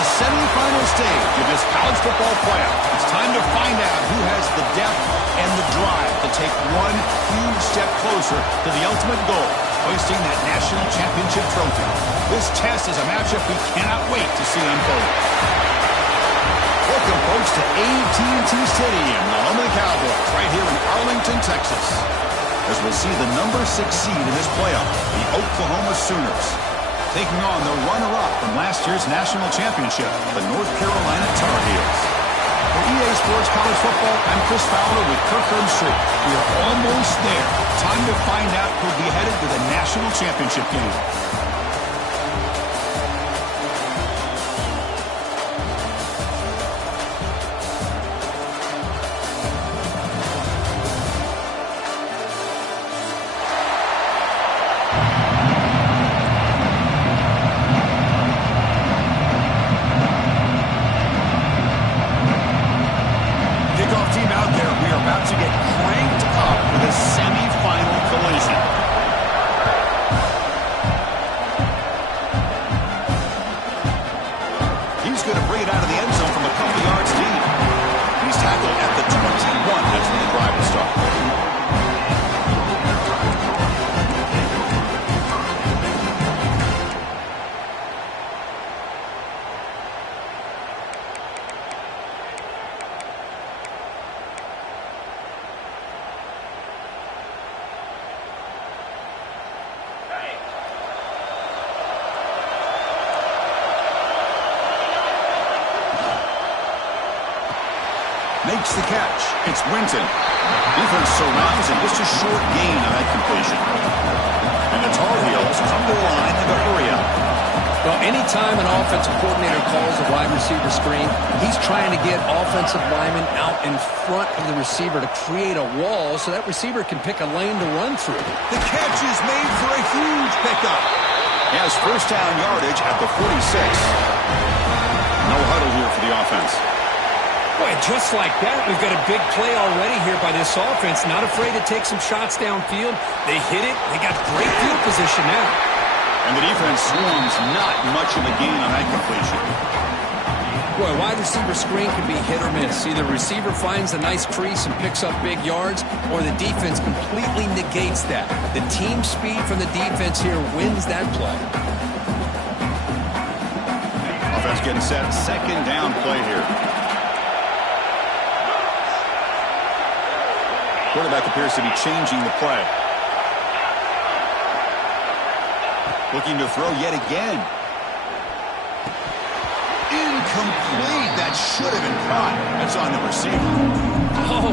the semifinal stage of this college football playoff. It's time to find out who has the depth and the drive to take one huge step closer to the ultimate goal, hoisting that national championship trophy. This test is a matchup we cannot wait to see unfold. Welcome, folks, to AT&T Stadium, the home of the Cowboys, right here in Arlington, Texas, as we'll see the number 6 seed in this playoff, the Oklahoma Sooners, taking on the runner-up from last year's national championship, the North Carolina Tar Heels. For EA Sports College Football, I'm Chris Fowler with Kirk Herbstreit. We are almost there. Time to find out who'll be headed to the national championship game. Makes the catch. It's Winton. Defense surrounds him. Just a short gain on that completion. And the Tar Heels come to the line in the hurry up. Well, anytime an offensive coordinator calls a wide receiver screen, he's trying to get offensive linemen out in front of the receiver to create a wall so that receiver can pick a lane to run through. The catch is made for a huge pickup. He has first down yardage at the 46. No huddle here for the offense. Boy, just like that, we've got a big play already here by this offense. Not afraid to take some shots downfield. They hit it. They got great field position now. And the defense swarms not much of a gain on that completion. Boy, wide receiver screen can be hit or miss. Either receiver finds a nice crease and picks up big yards, or the defense completely negates that. The team speed from the defense here wins that play. Offense getting set. Second down play here. Quarterback appears to be changing the play. Looking to throw yet again. Incomplete. That should have been caught. That's on the receiver. Oh,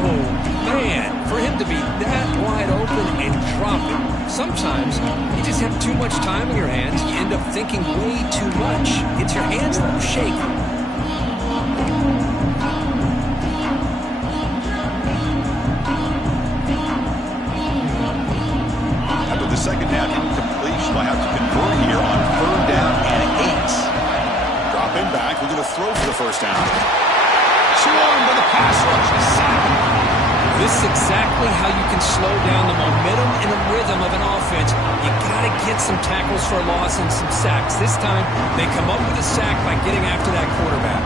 man. For him to be that wide open and drop it. Sometimes you just have too much time in your hands. You end up thinking way too much. It's your hands that are shaking. Second down incompletion. Will have to convert here on third down and 8. Dropping back. We're going to throw for the first down. Swarmed by the pass rush. This is exactly how you can slow down the momentum and the rhythm of an offense. You got to get some tackles for a loss and some sacks. This time, they come up with a sack by getting after that quarterback.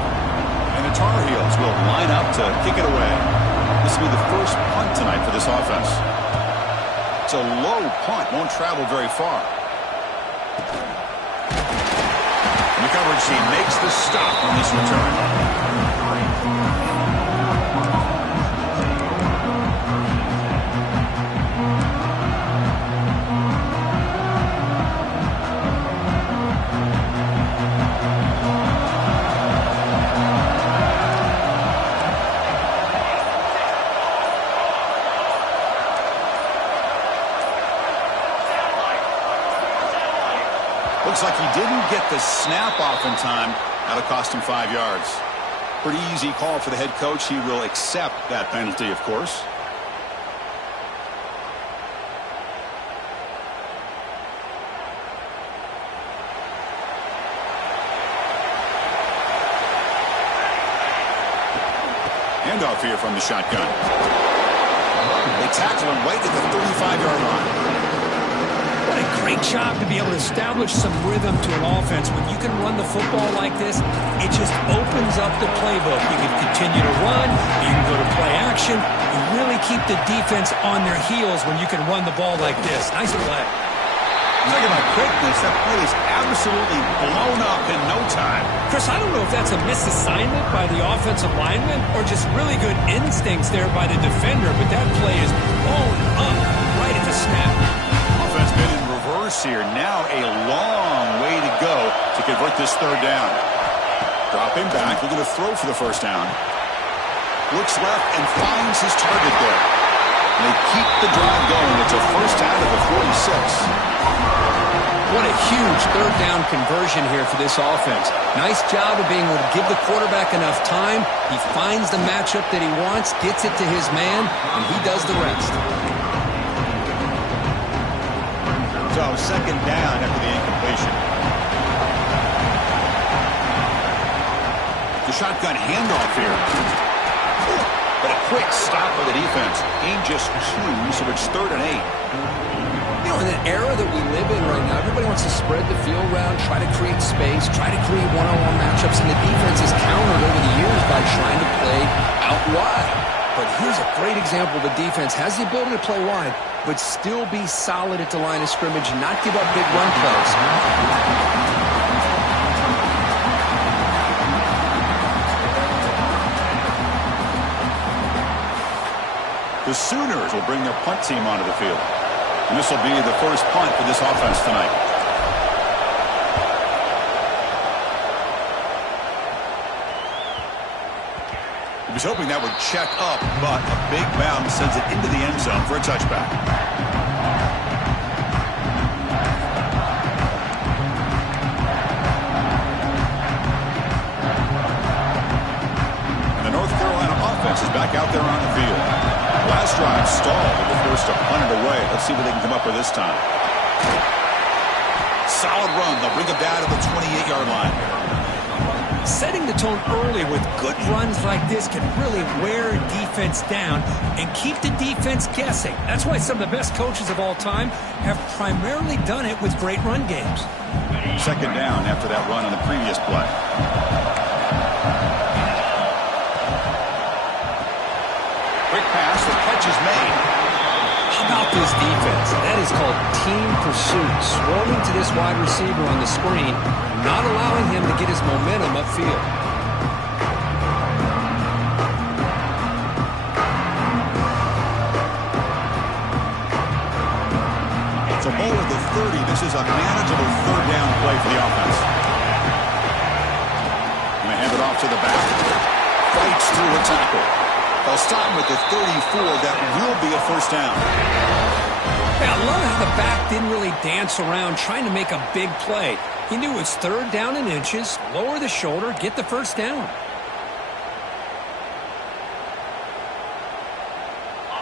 And the Tar Heels will line up to kick it away. This will be the first punt tonight for this offense. It's a low punt, won't travel very far. And the coverage team makes the stop on this return. Looks like he didn't get the snap off in time. That'll cost him 5 yards. Pretty easy call for the head coach. He will accept that penalty, of course. Handoff here from the shotgun. They tackle him right at the 35-yard line. What a Great job to be able to establish some rhythm to an offense. When you can run the football like this, it just opens up the playbook. You can continue to run. You can go to play action. You really keep the defense on their heels when you can run the ball like this. Nice play. Look at my quickness. That play is absolutely blown up in no time. Chris, I don't know if that's a misassignment by the offensive lineman or just really good instincts there by the defender, but that play is blown up right at the snap. Offense been in reverse here. Now a long way to go to convert this third down. Dropping back. We're going to throw for the first down. Looks left and finds his target there. And they keep the drive going. It's a first down at the 46. What a huge third down conversion here for this offense. Nice job of being able to give the quarterback enough time. He finds the matchup that he wants, gets it to his man, and he does the rest. So second down after the incompletion. The shotgun handoff here. But a quick stop by the defense. Gain just 2, so it's 3rd and 8. You know, in the era that we live in right now, everybody wants to spread the field around, try to create space, try to create one-on-one matchups, and the defense is countered over the years by trying to play out wide. But here's a great example. The defense has the ability to play wide, but still be solid at the line of scrimmage and not give up big run plays. The Sooners will bring their punt team onto the field. And this will be the first punt for this offense tonight. He was hoping that would check up, but a big bounce sends it into the end zone for a touchback. And the North Carolina offense is back out there on the field. Last drive stalled and they're forced to punt it away. Let's see what they can come up with this time. Solid run. They'll bring it down to the 28-yard line. Setting the tone early with good runs like this can really wear a defense down and keep the defense guessing. That's why some of the best coaches of all time have primarily done it with great run games. Second down after that run on the previous play. Quick pass, the catch is made. How about this defense? That is called team pursuit. Swarming to this wide receiver on the screen, not allowing him to get his momentum upfield. It's a ball at the 30. This is a manageable third down play for the offense. Going to hand it off to the back. Fights through a tackle. They'll stop him at the 34. That will be a first down. Yeah, I love how the back didn't really dance around trying to make a big play. He knew it's third down in inches, lower the shoulder, get the first down.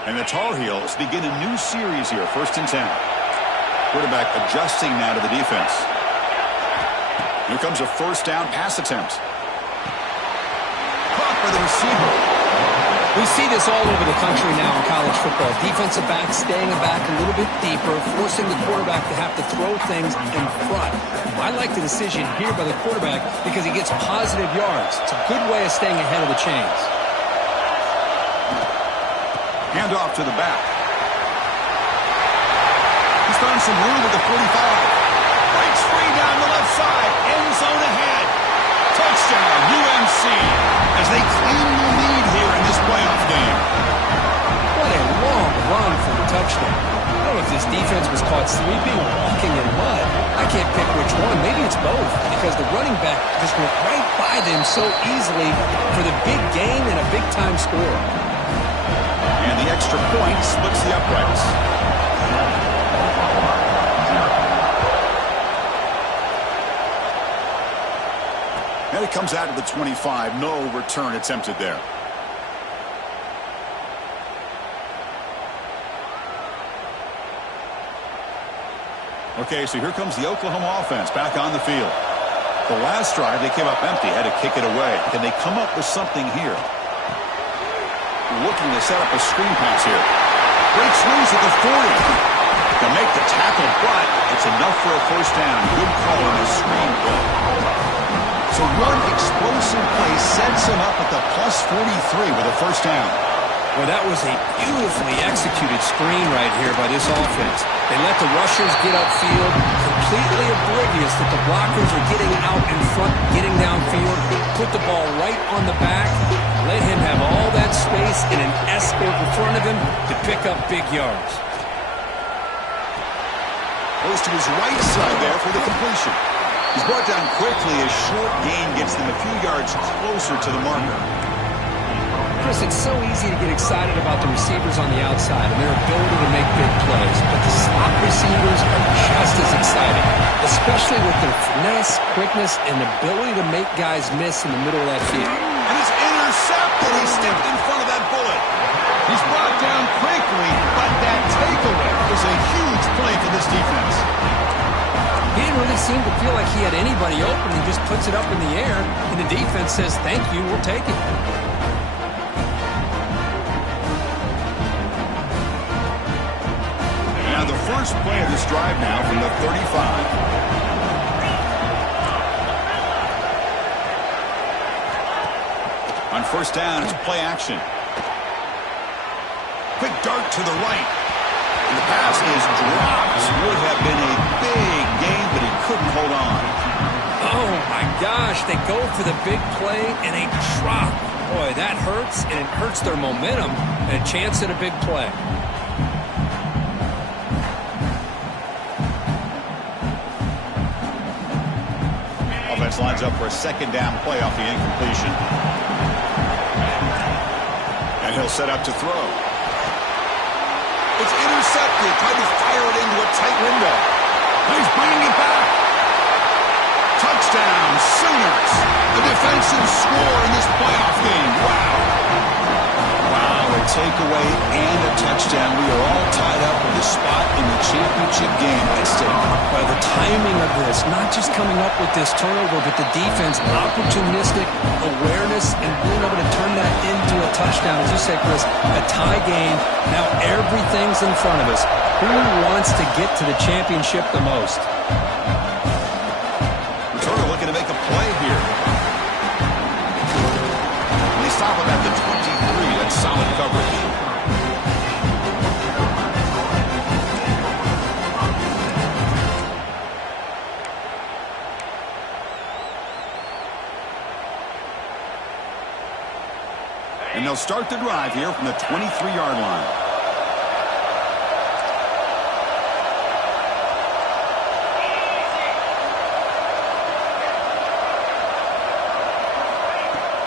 And the Tar Heels begin a new series here, 1st and 10. Quarterback adjusting now to the defense. Here comes a first down pass attempt. Caught by the receiver. We see this all over the country now in college football. Defensive backs staying back a little bit deeper, forcing the quarterback to have to throw things in front. I like the decision here by the quarterback because he gets positive yards. It's a good way of staying ahead of the chains. Hand off to the back. He's found some room at the 45. Breaks free down the left side. End zone ahead. Touchdown, UNC, as they claim the lead here in this playoff game. What a long run for the touchdown. I don't know if this defense was caught sleeping or walking in mud. I can't pick which one. Maybe it's both, because the running back just went right by them so easily for the big gain and a big-time score. And the extra point splits the uprights. And it comes out of the 25. No return attempted there. Okay, so here comes the Oklahoma offense back on the field. The last drive, they came up empty, had to kick it away. Can they come up with something here? Looking to set up a screen pass here. Breaks loose at the 40. To make the tackle, but it's enough for a first down. Good call on a screen play. So one explosive play sets him up at the plus 43 with a first down. Well, that was a beautifully executed screen right here by this offense. They let the rushers get upfield, completely oblivious that the blockers are getting out in front, getting downfield, put the ball right on the back, let him have all that space and an escort in front of him to pick up big yards. Goes to his right side there for the completion. He's brought down quickly as short gain gets them a few yards closer to the marker. Chris, it's so easy to get excited about the receivers on the outside and their ability to make big plays, but the slot receivers are just as exciting, especially with their finesse, quickness, and ability to make guys miss in the middle of that field. And it's intercepted. He stepped in front of that bullet. He's brought down quickly, but that takeaway is a huge play for this defense. He didn't really seem to feel like he had anybody open. He just puts it up in the air, and the defense says, thank you, we'll take it. Now the first play of this drive now from the 35. On first down, it's play action. Quick dart to the right. And the pass is dropped. Would have been a big gain, but he couldn't hold on. Oh, my gosh. They go for the big play, and they drop. Boy, that hurts, and it hurts their momentum and a chance at a big play. Offense lines up for a second down play off the incompletion. And he'll set up to throw. It's intercepted. Tried to fire it into a tight window. He's bringing it back. Touchdown, Sooners. A defensive score in this playoff game. Wow. Wow, a takeaway and a touchdown. We are all tied up with a spot in the championship game at stake. Well, the timing of this, not just coming up with this turnover, but the defense, opportunistic awareness, and being able to turn that into a touchdown. As you said, Chris, a tie game. Now everything's in front of us. Who wants to get to the championship the most? Returner looking to make a play here. And they stop him at the 23. That's solid coverage. And they'll start the drive here from the 23-yard line.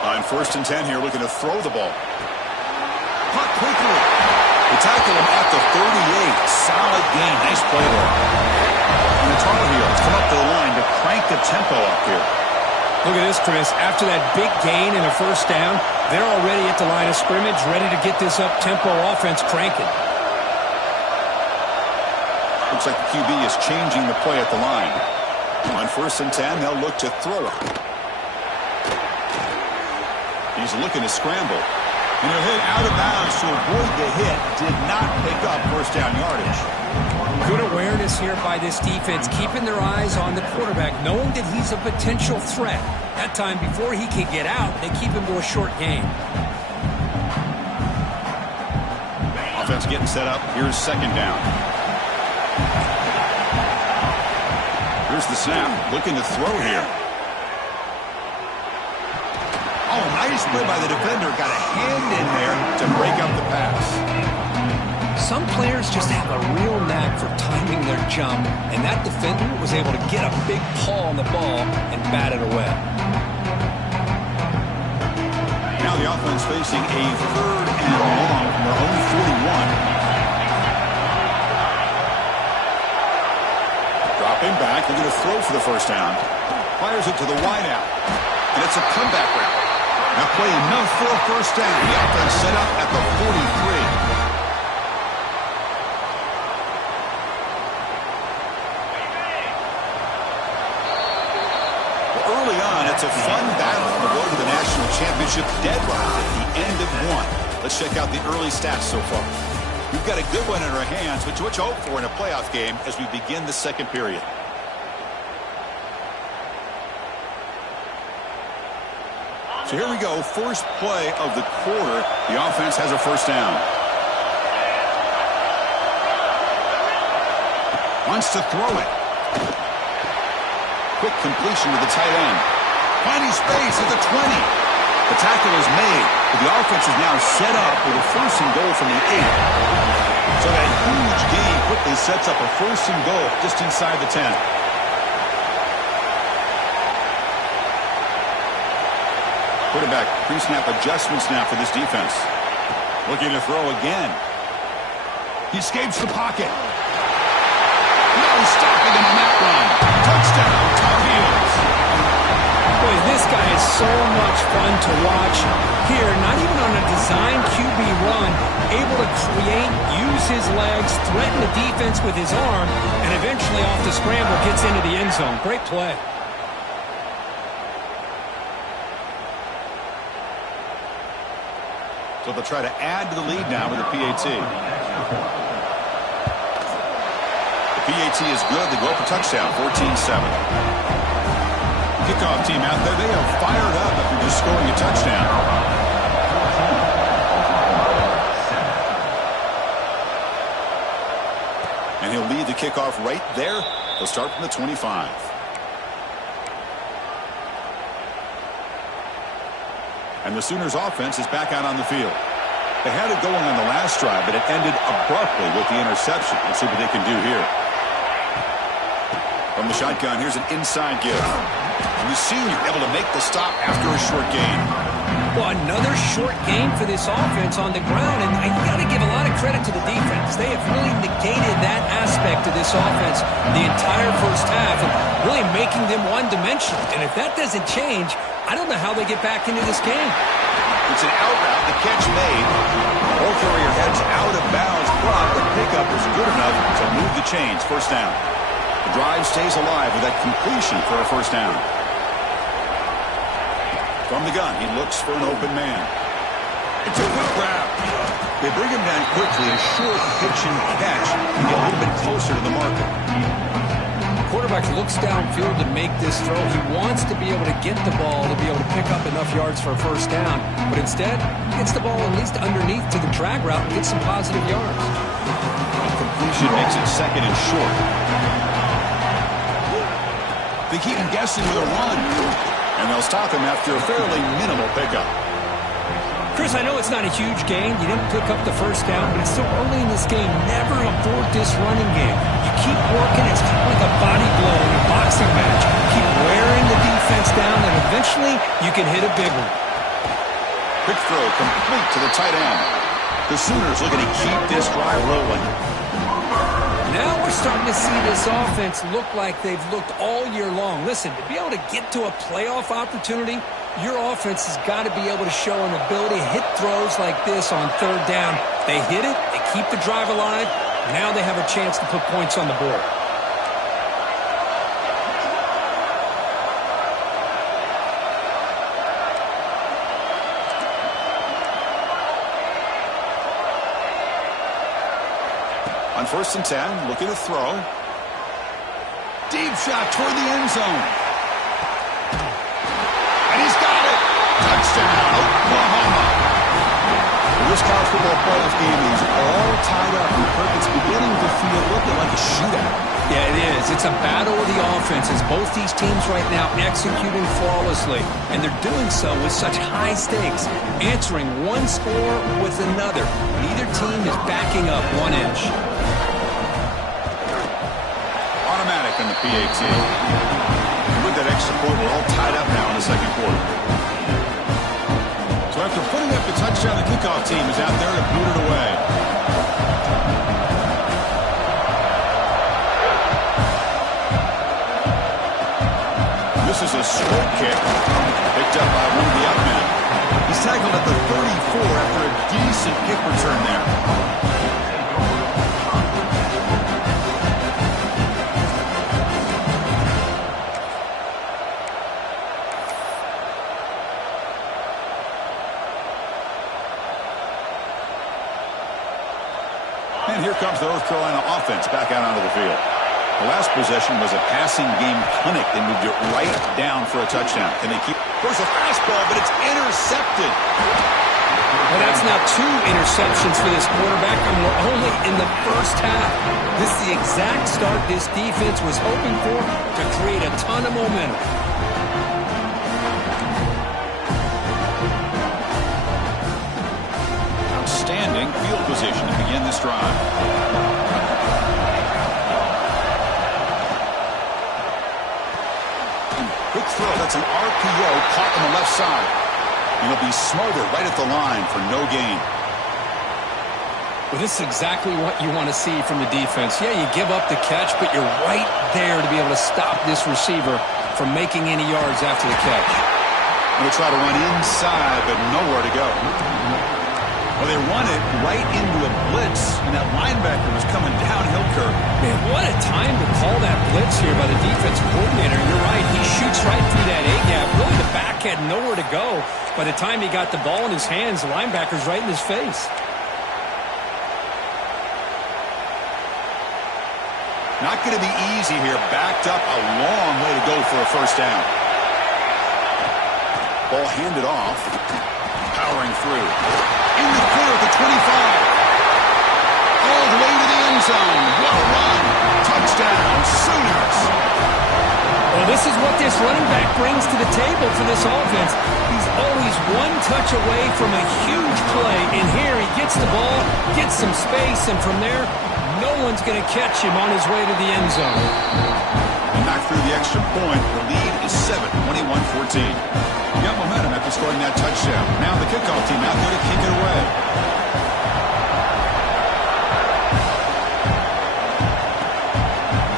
On first and 10 here, looking to throw the ball. Caught quickly. They tackle him at the 38. Solid gain. Nice play there. And the Tar Heels come up to the line to crank the tempo up here. Look at this, Chris. After that big gain and a first down, they're already at the line of scrimmage, ready to get this up-tempo offense cranking. Looks like the QB is changing the play at the line. On first and 10, they'll look to throw it. He's looking to scramble. And he'll hit out of bounds to avoid the hit. Did not pick up first down yardage. Good awareness here by this defense, keeping their eyes on the quarterback, knowing that he's a potential threat. That time, before he can get out, they keep him to a short gain. Offense getting set up. Here's second down. Here's the snap. Looking to throw here. Oh, nice play by the defender. Got a hand in there to break up the pass. Some players just have a real knack for timing their jump, and that defender was able to get a big paw on the ball and bat it away. Now the offense facing a third and long from their own 41. Dropping back, they're going to throw for the first down. Fires it to the wideout, and it's a comeback route. Now play enough for a first down. The offense set up at the 43. Early on, it's a fun battle on the road to the national championship deadline at the end of one. Let's check out the early stats so far. We've got a good one in our hands, which you hope for in a playoff game as we begin the second period. So here we go, first play of the quarter. The offense has a first down. Wants to throw it. Quick completion to the tight end. Finding space at the 20. The tackle is made, but the offense is now set up with a first and goal from the 8. So that huge gain quickly sets up a first and goal just inside the 10. Quarterback pre-snap adjustments now for this defense. Looking to throw again. He escapes the pocket. No stopping him on that run. Touchdown, Tar Heels. Boy, this guy is so much fun to watch. Here, not even on a design QB run, able to create, use his legs, threaten the defense with his arm, and eventually off the scramble gets into the end zone. Great play. So they'll try to add to the lead now with the PAT. The PAT is good. They go up a touchdown, 14-7. Kickoff team out there, they are fired up after just scoring a touchdown. And he'll lead the kickoff right there. They'll start from the 25. And the Sooners offense is back out on the field. They had it going on the last drive, but it ended abruptly with the interception. Let's see what they can do here. From the shotgun, here's an inside give. And the senior able to make the stop after a short gain. Well, another short gain for this offense on the ground, and I got to give a lot of credit to the defense. They have really negated that aspect of this offense the entire first half, and really making them one-dimensional. And if that doesn't change, I don't know how they get back into this game. It's an out route, the catch made. Ball carrier heads out of bounds, but the pickup is good enough to move the chains. First down. The drive stays alive with that completion for a first down. From the gun, he looks for an open man. It's a quick grab. They bring him down quickly. A short pitch and catch to get a little bit closer to the marker. The quarterback looks downfield to make this throw. He wants to be able to get the ball to be able to pick up enough yards for a first down. But instead, he gets the ball at least underneath to the drag route and gets some positive yards. Completion makes it second and short. They keep him guessing with a run. And they'll stop him after a fairly minimal pickup. Chris, I know it's not a huge gain. You didn't pick up the first down, but it's still early in this game. Never abort this running game. You keep working. It's kind of like a body blow in a boxing match. Keep wearing the defense down, and eventually you can hit a big one. Quick throw complete to the tight end. The Sooners looking to keep this drive rolling. Now we're starting to see this offense look like they've looked all year long. Listen, to be able to get to a playoff opportunity, your offense has got to be able to show an ability to hit throws like this on third down. They hit it, they keep the drive alive. Now they have a chance to put points on the board. On 1st and 10, looking to throw. Deep shot toward the end zone. And he's got it. Touchdown, Oklahoma. This college football playoff game is all tied up. It's beginning to feel looking like a shootout. Yeah, it is. It's a battle of the offenses. Both these teams right now executing flawlessly, and they're doing so with such high stakes, answering one score with another. Neither team is backing up 1 inch. Automatic in the PAT. With that extra point, we're all tied up now in the second quarter. So after putting up the touchdown, the kickoff team is out there to boot it away. This is a straight kick, picked up by one of the outmen. He's tackled at the 34 after a decent kick return there. And here comes the North Carolina offense back out onto the field. The last possession was a passing game clinic. They moved it right down for a touchdown. Can they keep? There's a fastball, but it's intercepted. Well, that's now 2 interceptions for this quarterback, and we're only in the first half. This is the exact start this defense was hoping for to create a ton of momentum. Outstanding field position to begin this drive. Quick throw. That's an RPO caught on the left side. He'll be smothered right at the line for no gain. Well, this is exactly what you want to see from the defense. Yeah, you give up the catch, but you're right there to be able to stop this receiver from making any yards after the catch. We'll try to run inside, but nowhere to go. Well, they run it right into a blitz, and that linebacker was coming downhill curve. Man, what a time to call that blitz here by the defensive coordinator. You're right, he shoots right through that A-gap. Really, the back had nowhere to go. By the time he got the ball in his hands, the linebacker's right in his face. Not going to be easy here. Backed up a long way to go for a first down. Ball handed off. Powering through. In the clear at the 25. All the way to the end zone. What a run. Touchdown, Sooners. Well, this is what this running back brings to the table for this offense. He's always one touch away from a huge play. And here he gets the ball, gets some space, and from there, no one's going to catch him on his way to the end zone. And back through the extra point. The lead is 7, 21-14. You got momentum after scoring that touchdown. Now the kickoff team out there to kick it away.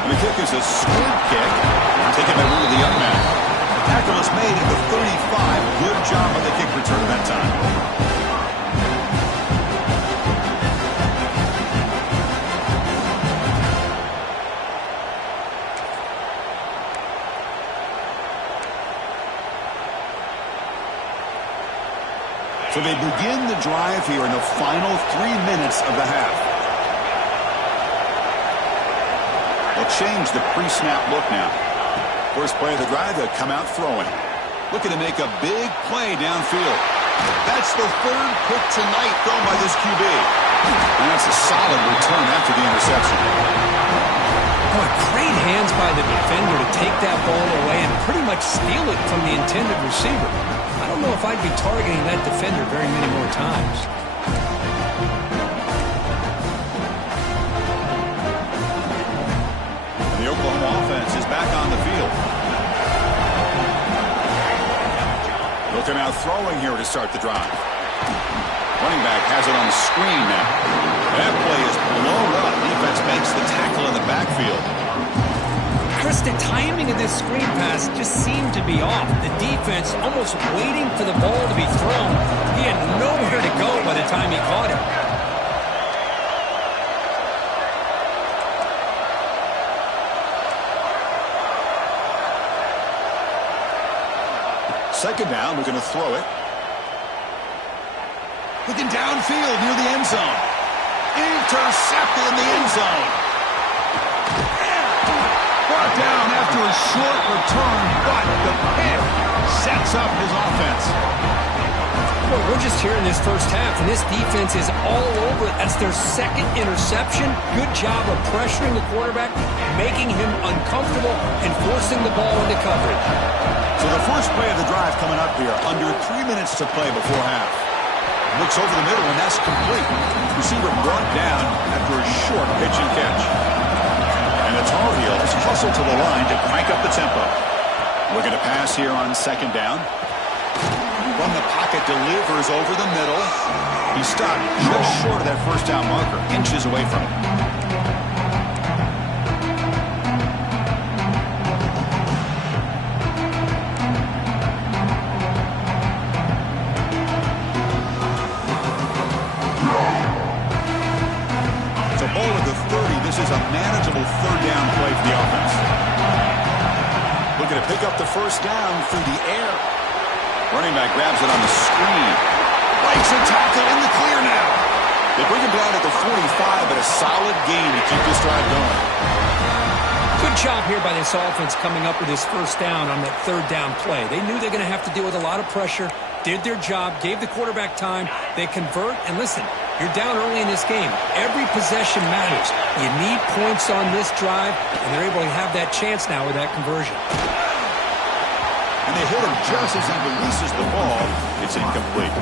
And the kick is a squib kick. Taken by Will, the young man. The tackle is made at the 35. Good job on the kick return that time. So they begin the drive here in the final 3 minutes of the half. They'll change the pre-snap look now. First play of the drive, they'll come out throwing. Looking to make a big play downfield. That's the 3rd pick tonight thrown by this QB. And that's a solid return after the interception. Boy, great hands by the defender to take that ball away and pretty much steal it from the intended receiver. I don't know if I'd be targeting that defender very many more times. The Oklahoma offense is back on the field. Looking out throwing here to start the drive. Running back has it on the screen now. That play is blown up. Defense makes the tackle in the backfield. Chris, the timing of this screen pass just seemed to be off. The defense almost waiting for the ball to be thrown. He had nowhere to go by the time he caught it. Second down, we're going to throw it. Looking downfield near the end zone. Intercepted in the end zone. Brought down after a short return, but the pick sets up his offense. Well, we're just here in this first half, and this defense is all over it. That's their 2nd interception. Good job of pressuring the quarterback, making him uncomfortable, and forcing the ball into coverage. So the first play of the drive coming up here, under 3 minutes to play before half. Looks over the middle, and that's complete. Receiver brought down after a short pitch and catch. And the Tar Heels hustle to the line to crank up the tempo. Looking to pass here on second down. From the pocket, delivers over the middle. He stopped just short of that first down marker, inches away from it. So ball at the 30. This is a manageable third down play for the offense. Looking to pick up the first down through the air. Running back grabs it on the screen. Breaks a tackle in the clear now. They bring him down at the 45, but a solid gain to keep this drive going. Good job here by this offense coming up with this first down on that third down play. They knew they were going to have to deal with a lot of pressure, did their job, gave the quarterback time. They convert, and listen, you're down early in this game. Every possession matters. You need points on this drive, and they're able to have that chance now with that conversion. And they hit him just as he releases the ball. It's incomplete.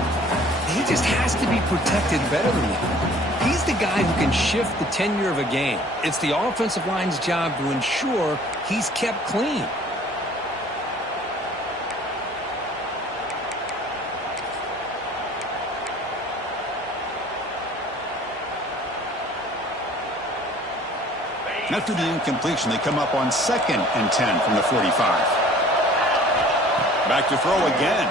He just has to be protected better than that. He's the guy who can shift the tenure of a game. It's the offensive line's job to ensure he's kept clean. After the incompletion, they come up on 2nd and 10 from the 45. Back to throw again.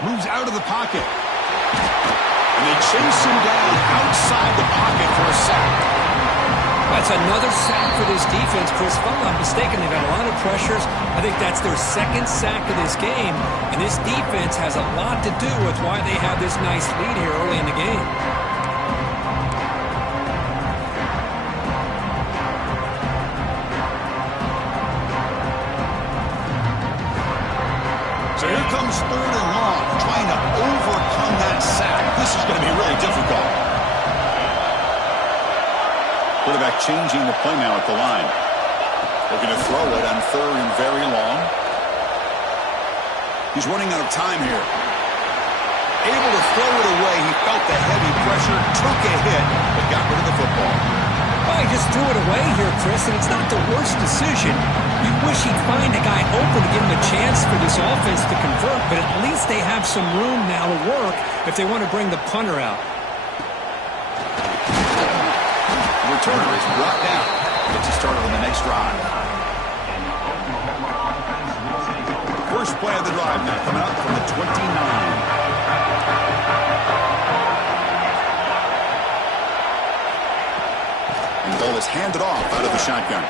Moves out of the pocket. And they chase him down outside the pocket for a sack. That's another sack for this defense, Chris. If I'm not mistaken, they've got a lot of pressures. I think that's their second sack of this game. And this defense has a lot to do with why they have this nice lead here early in the game. So here comes 3rd and long, trying to overcome that sack. This is going to be really difficult. Quarterback changing the play now at the line. Looking to throw it on 3rd and very long. He's running out of time here. Able to throw it away. He felt the heavy pressure, took a hit, but got rid of the football. Oh, he just threw it away here, Chris, and it's not the worst decision. You wish he'd find a guy open to give him a chance for this offense to convert, but at least they have some room now to work if they want to bring the punter out. The returner is brought down. Gets you started on the next drive. First play of the drive now coming up from the 29. And ball is handed off out of the shotgun.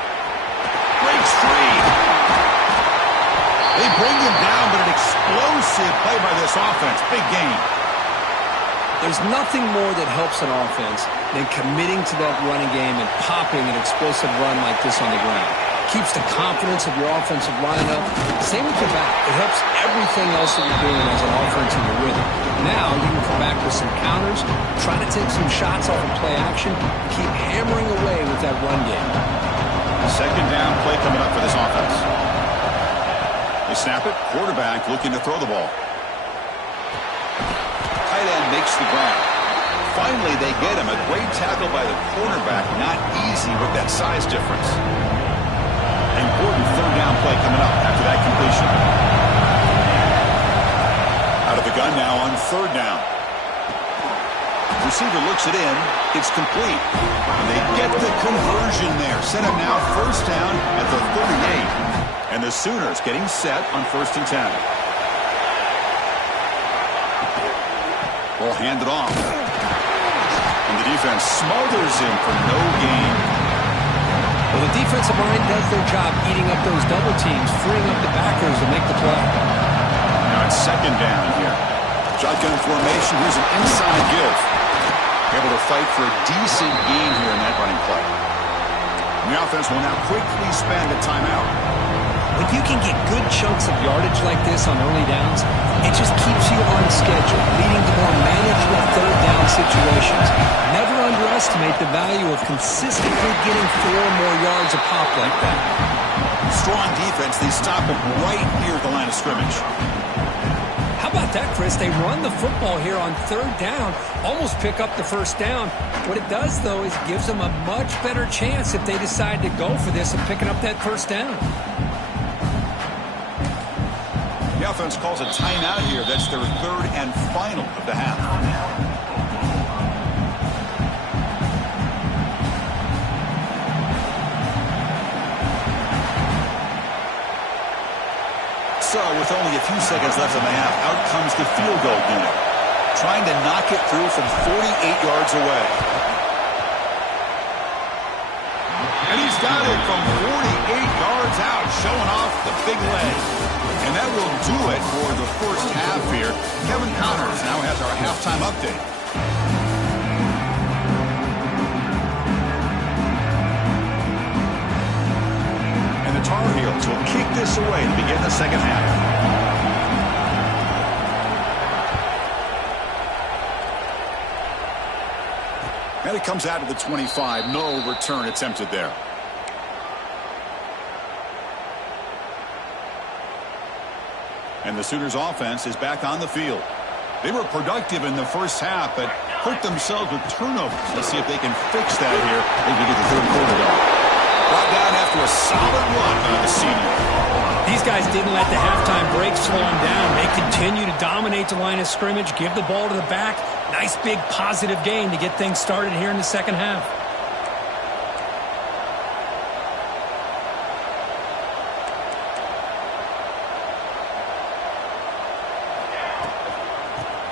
Breaks free. They bring him down, but an explosive play by this offense. Big game. There's nothing more that helps an offense than committing to that running game and popping an explosive run like this on the ground. Keeps the confidence of your offensive line up. Same with your back. It helps everything else that you're doing as an offense in your rhythm. Now you can come back with some counters, try to take some shots off of play action, keep hammering away with that run game. 2nd down play coming up for this offense. They snap it. Quarterback looking to throw the ball. Tight end makes the grab. Finally, they get him. A great tackle by the cornerback. Not easy with that size difference. Important 3rd down play coming up after that completion. Out of the gun now on 3rd down. Receiver looks it in. It's complete. And they get the conversion there. Set up now 1st down at the 38. And the Sooners getting set on 1st and 10. Ball handed off. And the defense smothers him for no gain. Well, the defensive line does their job eating up those double teams, freeing up the backers to make the play. Now it's 2nd down here. Shotgun formation. Here's an inside give. Able to fight for a decent gain here in that running play. And the offense will now quickly spend a timeout. When you can get good chunks of yardage like this on early downs, it just keeps you on schedule, leading to more manageable 3rd down situations. Never underestimate the value of consistently getting 4 more yards a pop like that. Strong defense. They stop him right near the line of scrimmage. How about that, Chris? They run the football here on 3rd down, almost pick up the 1st down. What it does, though, is it gives them a much better chance if they decide to go for this and picking up that 1st down. The offense calls a timeout here. That's their 3rd and final of the half. So, with only a few seconds left in the half, out comes the field goal unit. Trying to knock it through from 48 yards away. And he's got it from 48 yards out, showing off the big leg. And that will do it for the first half here. Kevin Connors now has our halftime update. Tar Heels will kick this away to begin the second half. And it comes out to the 25. No return attempted there. And the Sooners offense is back on the field. They were productive in the first half, but hurt themselves with turnovers. Let's see if they can fix that here. Maybe get the third quarter done. Brought down after a solid run by the senior. These guys didn't let the halftime break slow them down. They continue to dominate the line of scrimmage, give the ball to the back. Nice big positive gain to get things started here in the second half.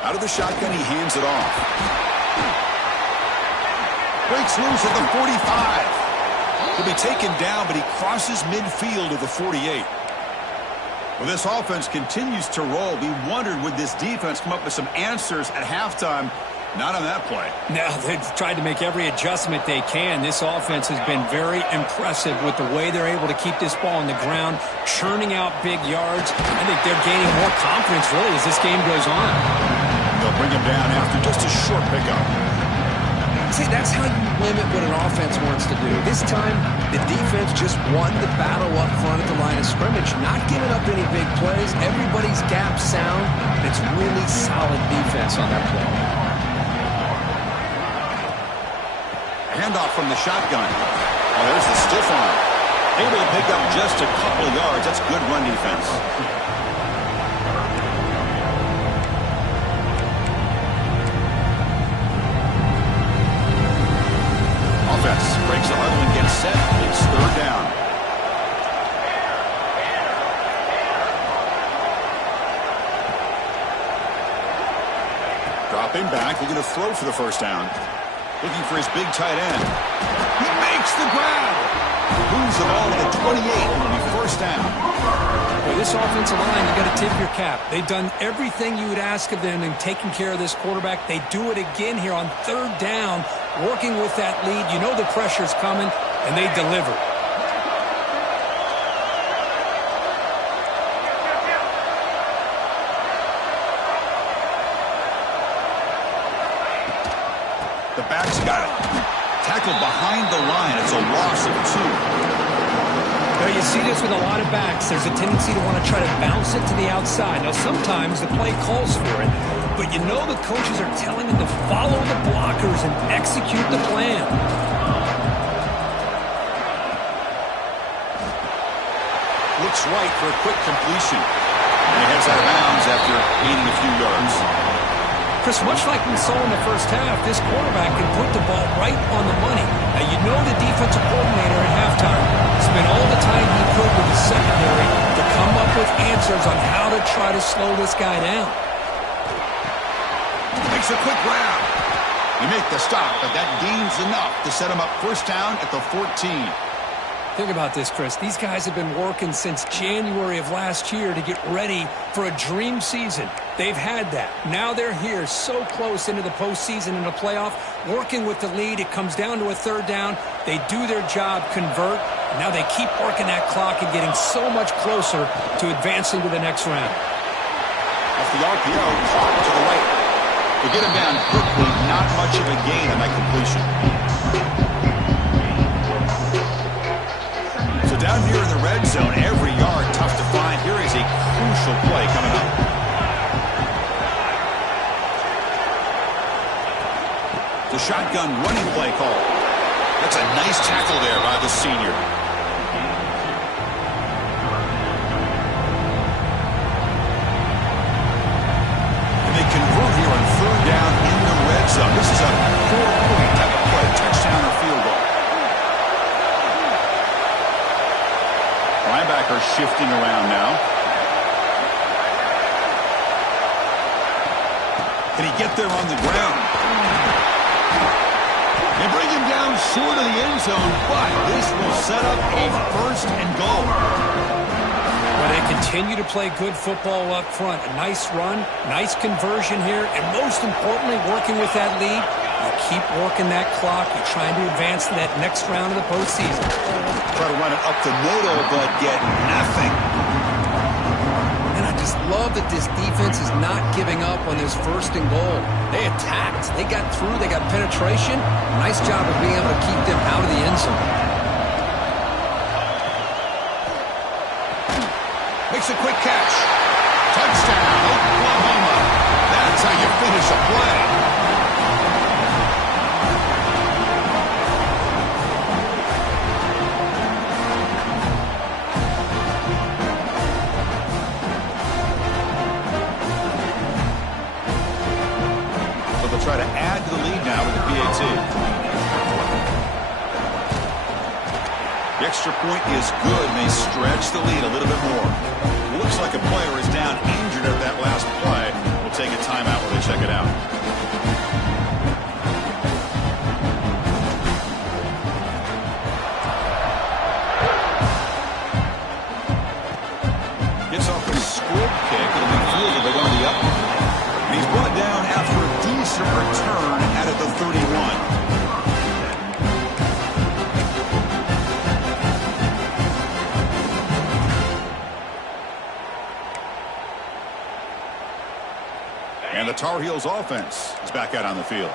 Out of the shotgun, he hands it off. Breaks loose at the 45. He'll be taken down, but he crosses midfield to the 48. Well, this offense continues to roll. We wondered, would this defense come up with some answers at halftime? Not on that play. No, they've tried to make every adjustment they can. This offense has been very impressive with the way they're able to keep this ball on the ground, churning out big yards. I think they're gaining more confidence, really, as this game goes on. They'll bring him down after just a short pickup. See, that's how you limit what an offense wants to do. This time, the defense just won the battle up front at the line of scrimmage, not giving up any big plays. Everybody's gap sound. It's really solid defense on that play. Handoff from the shotgun. Oh, there's the stiff arm. Able to pick up just a couple of yards. That's good run defense. Offense breaks the huddle and gets set. It's third down. Dropping back, looking to throw for the first down. Looking for his big tight end. He makes the grab. Moves the ball to the 28. It'll be first down. Well, this offensive line, you got to tip your cap. They've done everything you would ask of them in taking care of this quarterback. They do it again here on third down, working with that lead. You know the pressure's coming, and they deliver. The back's got it. Tackled behind the line. It's a loss of 2. Now, you see this with a lot of backs. There's a tendency to want to try to bounce it to the outside. Now, sometimes the play calls for it, but you know the coaches are telling them to follow the blockers and execute the plan. Looks right for a quick completion. And he heads out of bounds after gaining a few yards. Chris, much like we saw in the first half, this quarterback can put the ball right on the money. Now, you know the defensive coordinator at halftime spent all the time he could with the secondary to come up with answers on how to try to slow this guy down. Makes a quick grab. He make the stop, but that gains enough to set him up first down at the 14. Think about this, Chris. These guys have been working since January of last year to get ready for a dream season. They've had that. Now they're here so close into the postseason and the playoff, working with the lead. It comes down to a third down. They do their job, convert. And now they keep working that clock and getting so much closer to advancing to the next round. Off the RPO, clock to the right. To get him down quickly, not much of a gain on that completion. So down here in the red zone, every yard tough to find. Here is a crucial play coming up. The shotgun running play call. That's a nice tackle there by the senior. And they convert here on third down in the red zone. This is a 4-point type of play, touchdown or field goal. Linebacker shifting around now. Can he get there on the ground? They bring him down short of the end zone, but this will set up a first and goal. Well, they continue to play good football up front. A nice run, nice conversion here, and most importantly, working with that lead, You keep working that clock. You're trying to advance to that next round of the postseason. Try to run it up the middle, but get nothing. And I just love that this defense is not giving up on this 1st and goal. They attacked. They got through. They got penetration. Nice job of being able to keep them out of the end zone. Makes a quick catch. Touchdown, Oklahoma. That's how you finish a play. So they'll try to add to the lead now with the PAT. The extra point is good, and they stretch the lead a little bit more. Looks like a player is down injured at that last play. We'll take a timeout while they check it out. Gets off a squib kick. It'll be fielded. They're going to be up. And he's brought down after a decent return out of the 31. And the Tar Heels offense is back out on the field.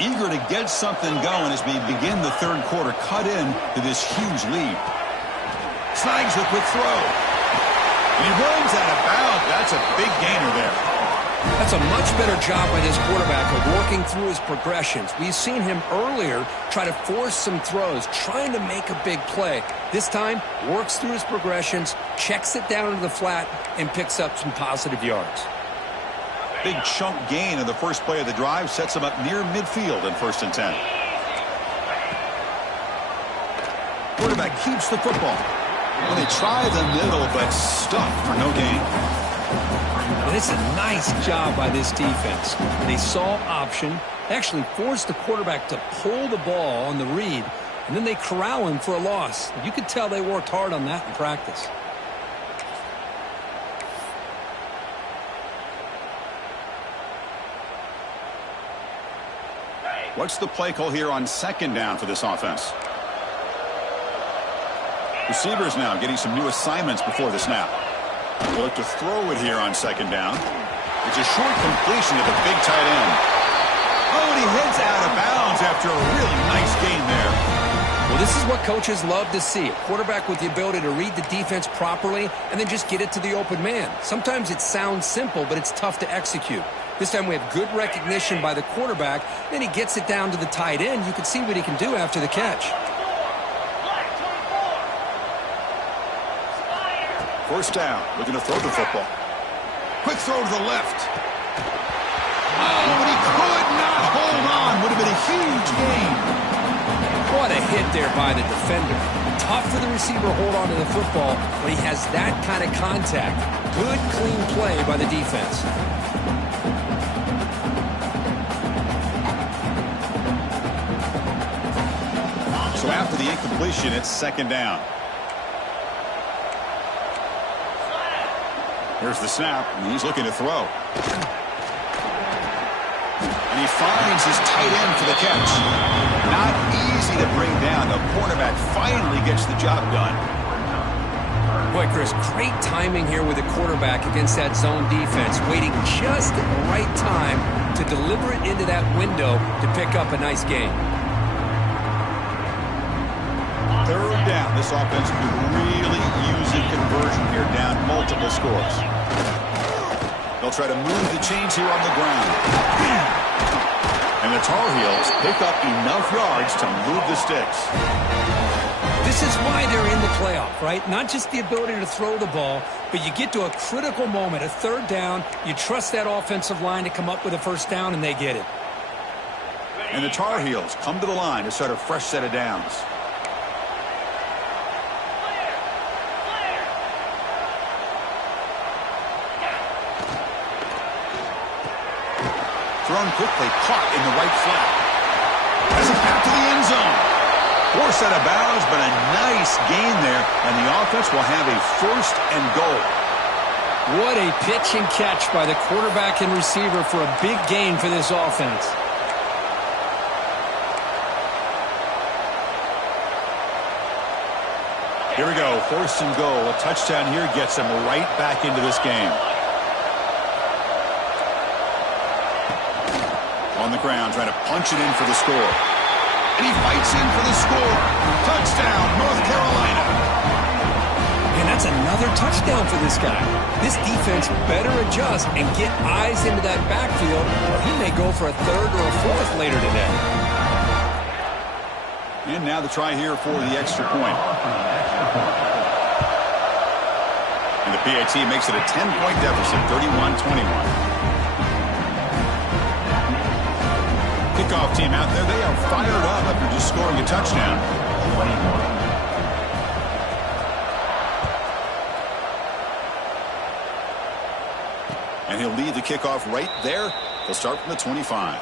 Eager to get something going as we begin the 3rd quarter. Cut in to this huge lead. Snags the quick throw. And he runs out of bounds. That's a big gainer there. That's a much better job by this quarterback of working through his progressions. We've seen him earlier try to force some throws, trying to make a big play. This time, works through his progressions, checks it down into the flat, and picks up some positive yards. Big chunk gain in the first play of the drive sets him up near midfield in 1st and 10. Quarterback keeps the football. Well, they try the middle, but stuffed for no gain. And it's a nice job by this defense. They saw option, actually forced the quarterback to pull the ball on the read, and then they corral him for a loss. You could tell they worked hard on that in practice. What's the play call here on 2nd down for this offense? Receivers now getting some new assignments before the snap. They'll look to throw it here on 2nd down. It's a short completion to the big tight end. Oh, and he heads out of bounds after a really nice gain there. Well, this is what coaches love to see. A quarterback with the ability to read the defense properly and then just get it to the open man. Sometimes it sounds simple, but it's tough to execute. This time we have good recognition by the quarterback. Then he gets it down to the tight end. You can see what he can do after the catch. 1st down. Looking to throw the football. Quick throw to the left. Oh, but he could not hold on. Would have been a huge gain. What a hit there by the defender. Tough for the receiver to hold on to the football, but he has that kind of contact. Good, clean play by the defense. So after the incompletion, it's 2nd down. Here's the snap, and he's looking to throw. And he finds his tight end for the catch. Not easy to bring down. The cornerback finally gets the job done. Boy, Chris, great timing here with the quarterback against that zone defense, waiting just at the right time to deliver it into that window to pick up a nice gain. 3rd down. This offense could really use a conversion here, down multiple scores. They'll try to move the chains here on the ground. And the Tar Heels pick up enough yards to move the sticks. This is why they're in the playoff, right? Not just the ability to throw the ball, but you get to a critical moment, a 3rd down, you trust that offensive line to come up with a 1st down, and they get it. And the Tar Heels come to the line to start a fresh set of downs. Thrown quickly, caught in the right flat. Has it back to the end zone. Forced out of bounds, but a nice gain there, and the offense will have a 1st and goal. What a pitch and catch by the quarterback and receiver for a big gain for this offense. Here we go, 1st and goal. A touchdown here gets them right back into this game. On the ground, trying to punch it in for the score. And he fights in for the score. Touchdown, North Carolina. And that's another touchdown for this guy. This defense better adjust and get eyes into that backfield, or he may go for a 3rd or a 4th later today. And now the try here for the extra point. And the PAT makes it a 10-point deficit, 31-21. Kickoff team out there, they are fired up after just scoring a touchdown. And he'll lead the kickoff right there. They'll start from the 25.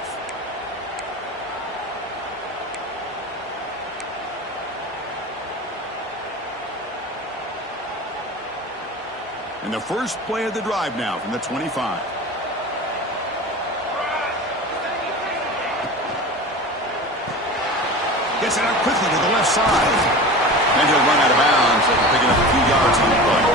And the first play of the drive now from the 25. Gets it out quickly to the left side. And he'll run out of bounds after picking up a few yards on the play.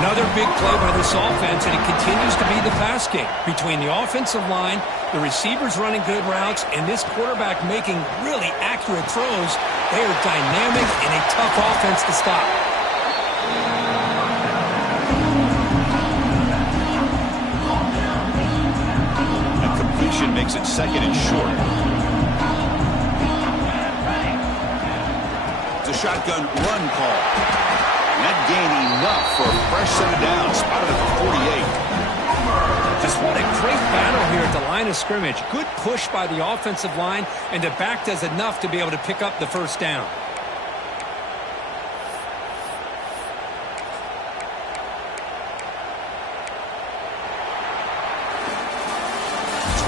Another big play by this offense, and it continues to be the pass game. Between the offensive line, the receivers running good routes, and this quarterback making really accurate throws, they are dynamic and a tough offense to stop. And completion makes it 2nd and short. Shotgun run call. And that gain enough for a fresh set of downs. Spotted at the 48. Just what a great battle here at the line of scrimmage. Good push by the offensive line, and the back does enough to be able to pick up the 1st down.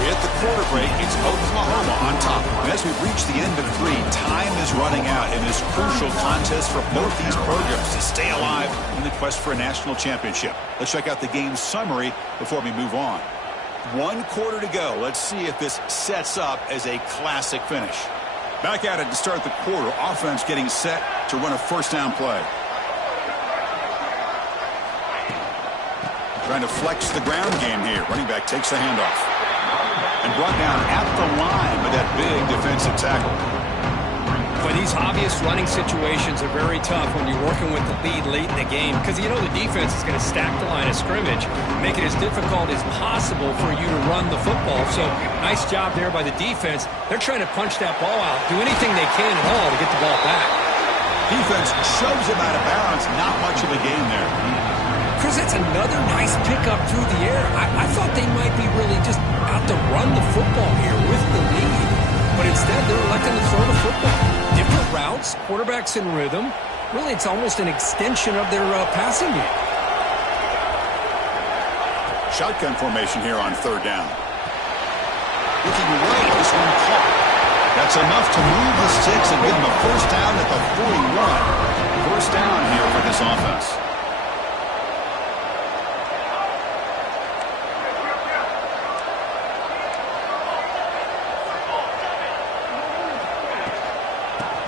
At the quarter break, it's Oklahoma on top. And as we reach the end of 3, time is running out in this crucial contest for both these programs to stay alive in the quest for a national championship. Let's check out the game summary before we move on. 1 quarter to go. Let's see if this sets up as a classic finish. Back at it to start the quarter. Offense getting set to run a 1st down play. Trying to flex the ground game here. Running back takes the handoff. And brought down at the line with that big defensive tackle. But these obvious running situations are very tough when you're working with the lead late in the game, because you know the defense is going to stack the line of scrimmage, make it as difficult as possible for you to run the football. So nice job there by the defense. They're trying to punch that ball out, do anything they can at all to get the ball back. Defense shoves him out of bounds. Not much of a gain there. Chris, that's another nice pickup through the air. I thought they might be really just out to run the football here with the lead. But instead, they're electing to throw the football. Different routes, quarterbacks in rhythm. Really, it's almost an extension of their passing game. Shotgun formation here on 3rd down. Looking right, this one caught. That's enough to move the sticks and give them a 1st down at the 41. 1st down here for this offense.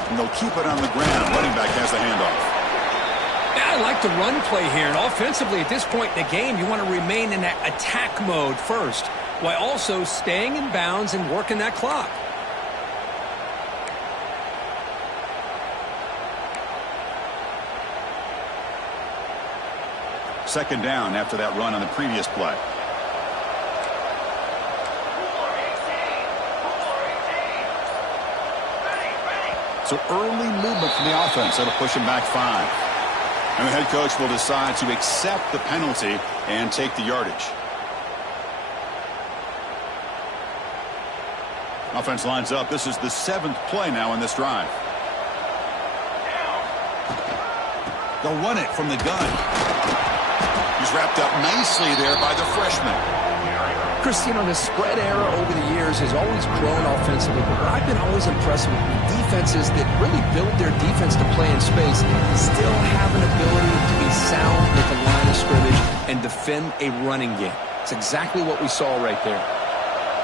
And they'll keep it on the ground. Running back has the handoff. Yeah, I like the run play here. And offensively, at this point in the game, you want to remain in that attack mode first, while also staying in bounds and working that clock. Second down after that run on the previous play. So early movement from the offense. That'll push him back 5. And the head coach will decide to accept the penalty and take the yardage. Offense lines up. This is the 7th play now in this drive. They'll run it from the gun. He's wrapped up nicely there by the freshman. Chris, you know, the spread era over the years has always grown offensively, but what I've been always impressed with defenses that really build their defense to play in space still have an ability to be sound at the line of scrimmage and defend a running game. It's exactly what we saw right there.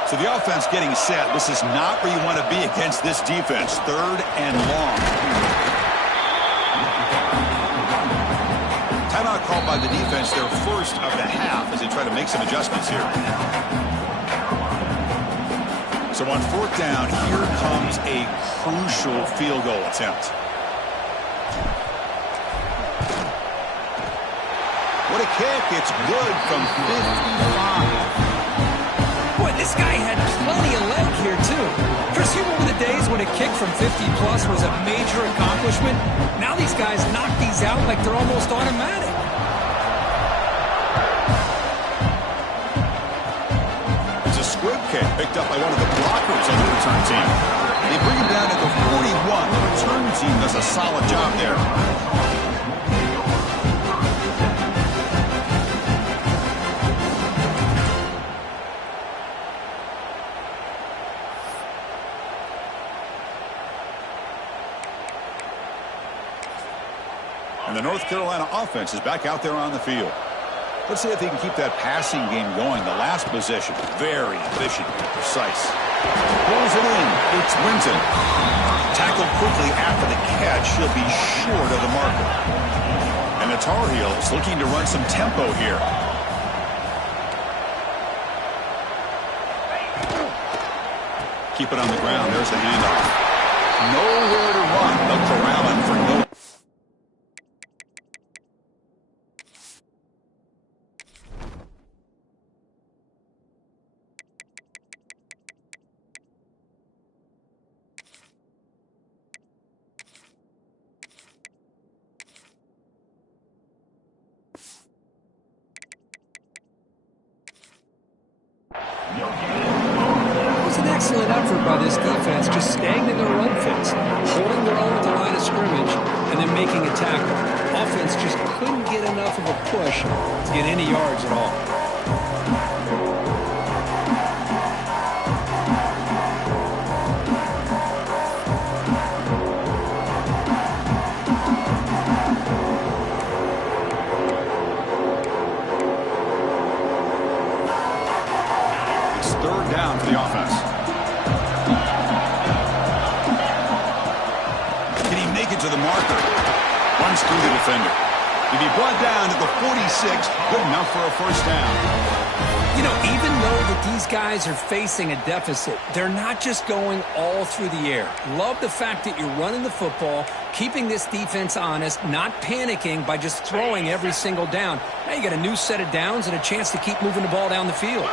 So the offense getting set. This is not where you want to be against this defense. 3rd and long. allowed the defense their first of the half as they try to make some adjustments here. So on fourth down, here comes a crucial field goal attempt. What a kick. It's good from 55. Boy, this guy had plenty of leg here, too. Chris, you remember the days when a kick from 50-plus was a major accomplishment? Now these guys knock these out like they're almost automatic. It's a squib kick picked up by one of the blockers on the return team. They bring him down at the 41. The return team does a solid job there. And the North Carolina offense is back out there on the field. Let's see if they can keep that passing game going. The last possession, very efficient and precise. Pulls it in. It's Winton. Tackled quickly after the catch. He'll be short of the marker. And the Tar Heels looking to run some tempo here. Keep it on the ground. There's the handoff. Nowhere to run. They'll corral him for no. Excellent effort by this defense, just staying in their run fits, holding their own at the line of scrimmage, and then making a tackle. Offense just couldn't get enough of a push to get any yards at all. It's third down for the offense. To the marker. Runs through the defender. He'll be brought down at the 46. Good enough for a first down. You know, even though that these guys are facing a deficit, they're not just going all through the air. Love the fact that you're running the football, keeping this defense honest, not panicking by just throwing every single down. Now you got a new set of downs and a chance to keep moving the ball down the field.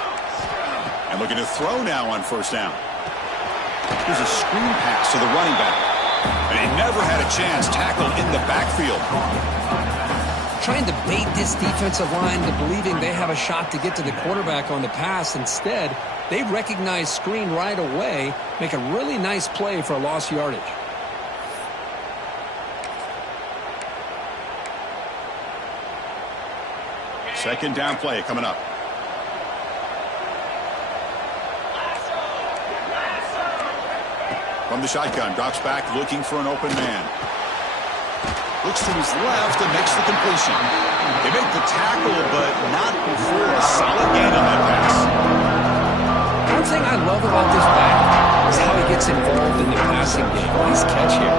And looking to throw now on first down. Here's a screen pass to the running back. And he never had a chance tackled in the backfield. Trying to bait this defensive line to believing they have a shot to get to the quarterback on the pass. Instead, they recognize screen right away, make a really nice play for a lost yardage. Second down play coming up. From the shotgun, drops back, looking for an open man. Looks to his left and makes the completion. They make the tackle, but not before a solid gain on that pass. One thing I love about this back is how he gets involved in the passing game. Nice catch here.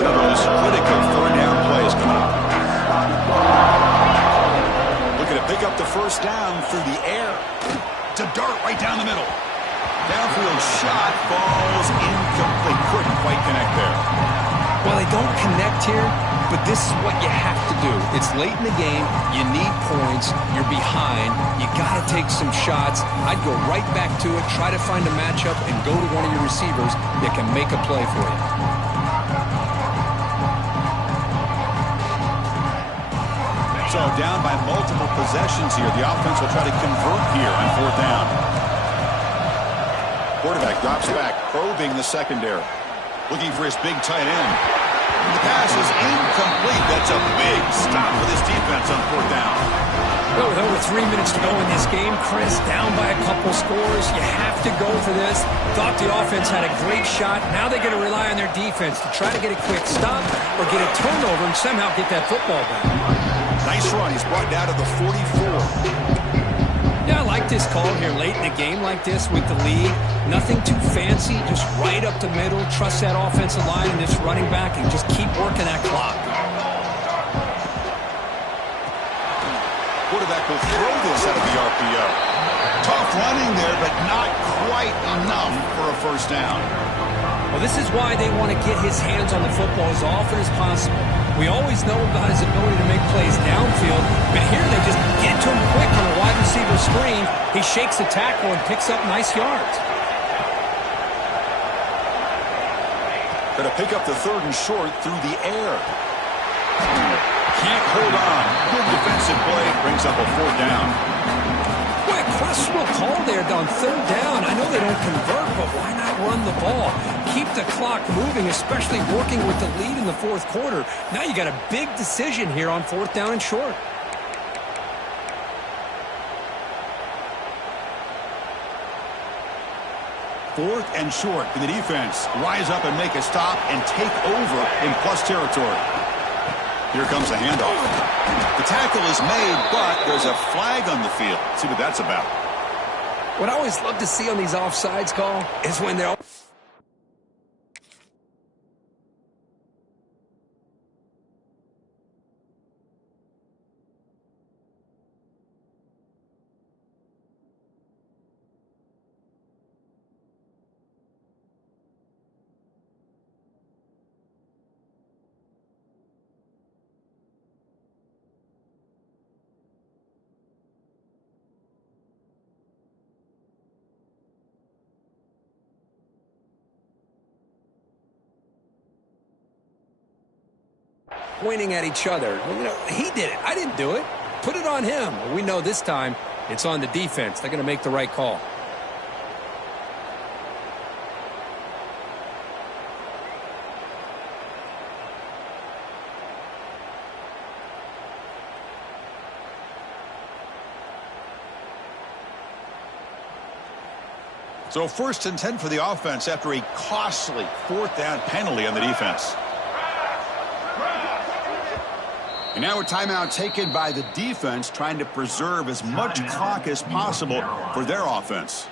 One of those critical third down plays coming up. Looking to pick up the first down through the air. To dart right down the middle. Downfield shot falls incomplete. Couldn't quite connect there. Well, they don't connect here, but this is what you have to do. It's late in the game. You need points. You're behind. You got to take some shots. I'd go right back to it, try to find a matchup, and go to one of your receivers that can make a play for you. So down by multiple possessions here. The offense will try to convert here on fourth down. Quarterback drops back, probing the secondary. Looking for his big tight end. The pass is incomplete. That's a big stop for this defense on fourth down. Well, with over 3 minutes to go in this game, Chris, down by a couple scores. You have to go for this. Thought the offense had a great shot. Now they're going to rely on their defense to try to get a quick stop or get a turnover and somehow get that football back. Nice run. He's brought down to the 44. Yeah, I like this call here late in the game like this with the lead. Nothing too fancy, just right up the middle. Trust that offensive line and this running back and just keep working that clock. Quarterback will throw this out of the RPO. Tough running there, but not quite enough for a first down. Well, this is why they want to get his hands on the football as often as possible. We always know about his ability to make plays downfield, but here they just get to him quick on a wide receiver screen. He shakes the tackle and picks up nice yards. Going to pick up the 3rd and short through the air. Can't hold on. Good defensive play. Brings up a 4th down. Boy, questionable call there on 3rd down. I know they don't convert, but why not run the ball? Keep the clock moving, especially working with the lead in the 4th quarter. Now you got a big decision here on 4th down and short. Fourth and short. Can the defense rise up and make a stop and take over in plus territory? Here comes the handoff. The tackle is made, but there's a flag on the field. See what that's about. What I always love to see on these offsides call is when they're... pointing at each other. You know, he did it. I didn't do it. Put it on him. We know this time it's on the defense. They're going to make the right call. So 1st and 10 for the offense after a costly 4th down penalty on the defense. And now a timeout taken by the defense, trying to preserve as much clock as possible for their offense.